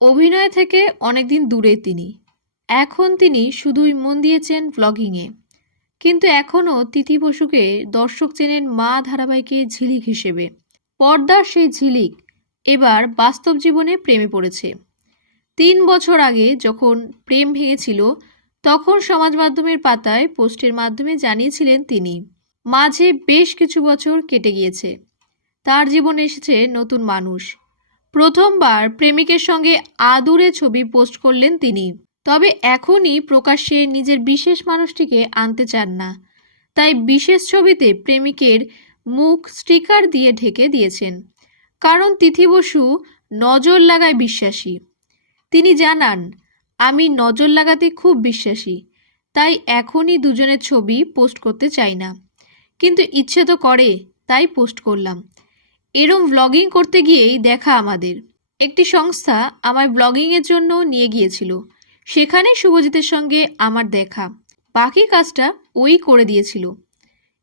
অভিনয় থেকে অনেকদিন দূরে তিনি। এখন তিনি শুধুই মন দিয়েছেন ব্লগিংয়ে কিন্তু এখনও তিথি বসুকে দর্শক চেনেন মা ধারাবাহিকে ঝিলিক হিসেবে। পর্দার সেই ঝিলিক এবার বাস্তব জীবনে প্রেমে পড়েছে। তিন বছর আগে যখন প্রেম ভেঙেছিল, তখন সমাজ মাধ্যমের পাতায় পোস্টের মাধ্যমে জানিয়েছিলেন তিনি, মাঝে বেশ কিছু বছর কেটে গিয়েছে। তার জীবনে এসেছে নতুন মানুষ। প্রথমবার প্রেমিকের সঙ্গে আদুরে ছবি পোস্ট করলেন তিনি। তবে এখনই প্রকাশ্যে নিজের বিশেষ মানুষটিকে আনতে চান না। তাই বিশেষ ছবিতে প্রেমিকের মুখ স্টিকার দিয়ে ঢেকে দিয়েছেন। কারণ তিথি বসু নজর লাগায় বিশ্বাসী। তিনি জানান, আমি নজর লাগাতে খুব বিশ্বাসী, তাই এখনই দুজনের ছবি পোস্ট করতে চাই না। কিন্তু ইচ্ছে তো করে, তাই পোস্ট করলাম। এরম ব্লগিং করতে গিয়েই দেখা আমাদের। একটি সংস্থা আমায় ব্লগিংয়ের জন্য নিয়ে গিয়েছিল। সেখানে শুভজিতের সঙ্গে আমার দেখা। বাকি কাজটা ওই করে দিয়েছিল।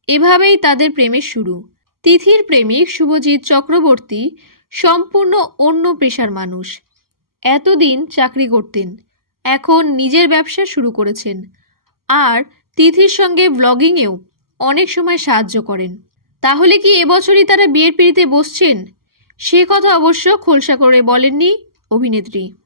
এভাবেই তাদের প্রেমের শুরু। তিথির প্রেমিক শুভজিৎ চক্রবর্তী সম্পূর্ণ অন্য পেশার মানুষ। এতদিন চাকরি করতেন। এখন নিজের ব্যবসা শুরু করেছেন। আর তিথির সঙ্গে ব্লগিংয়েও অনেক সময় সাহায্য করেন। তাহলে কি এবছরই তারা বিয়ের পিড়িতে বসছেন? সে কথা অবশ্য খোলসা করে বলেননি অভিনেত্রী।